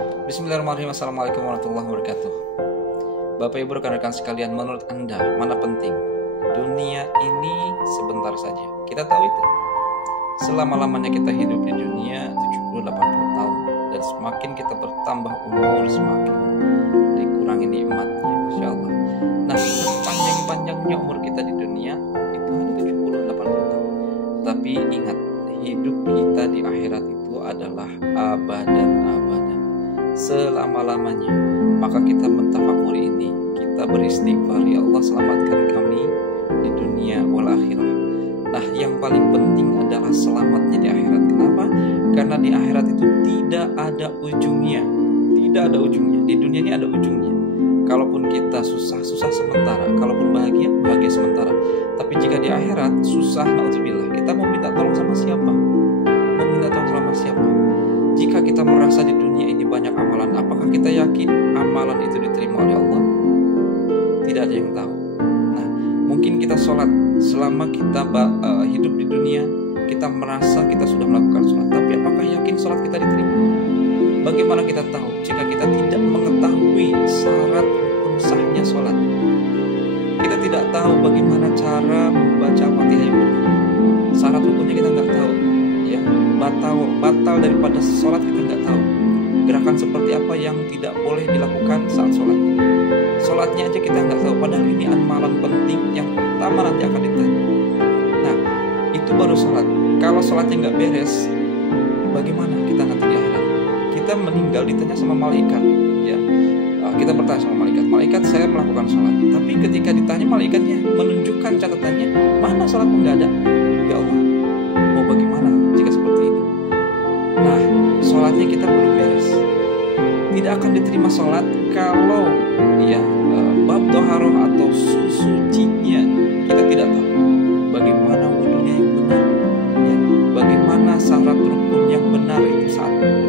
Bismillahirrahmanirrahim. Assalamualaikum warahmatullahi wabarakatuh. Bapak Ibu rekan-rekan sekalian, menurut Anda mana penting? Dunia ini sebentar saja. Kita tahu itu. Selama-lamanya kita hidup di dunia 70-80 tahun. Dan semakin kita bertambah umur, semakin dikurangi nikmatnya, Masya Allah. Nah, sepanjang-panjangnya umur kita di dunia itu hanya 70-80 tahun. Tapi ingat, hidup kita di akhirat itu adalah abadan-abadan, selama-lamanya. Maka kita mentafakuri ini, kita beristighfar, ya Allah selamatkan kami di dunia wal akhirah. Nah, yang paling penting adalah selamatnya di akhirat. Kenapa? Karena di akhirat itu tidak ada ujungnya. Tidak ada ujungnya. Di dunia ini ada ujungnya. Kalaupun kita susah sementara, kalaupun bahagia sementara. Tapi jika di akhirat susah, naudzubillah, kita mau minta tolong sama siapa? Mau minta tolong sama siapa? Jika kita merasa di dunia ini banyak amalan, apakah kita yakin amalan itu diterima oleh Allah? Tidak ada yang tahu. Nah, mungkin kita sholat, selama kita hidup di dunia, kita merasa kita sudah melakukan sholat, tapi apakah yakin sholat kita diterima? Bagaimana kita tahu jika kita tidak mengetahui syarat rukun sahnya sholat? Kita tidak tahu bagaimana cara membaca Fatihah yang benar. Syarat rukunnya kita nggak tahu. Ya, batal daripada sholat kita nggak tahu. Gerakan seperti apa yang tidak boleh dilakukan saat sholat. Sholatnya aja kita nggak tahu. Padahal ini amalan penting yang pertama nanti akan ditanya. Nah, itu baru sholat. Kalau sholatnya nggak beres, bagaimana kita nanti di akhirat? Kita meninggal ditanya sama malaikat. Ya, kita bertanya sama malaikat, saya melakukan sholat. Tapi ketika ditanya, malaikatnya menunjukkan catatannya, mana sholatmu nggak ada? Ya Allah, mau bagaimana jika seperti ini? Nah, sholatnya kita belum beres. Tidak akan diterima sholat kalau bab toharoh atau sucinya kita tidak tahu. Bagaimana wudunya yang benar, ya, bagaimana syarat rukun yang benar itu satu.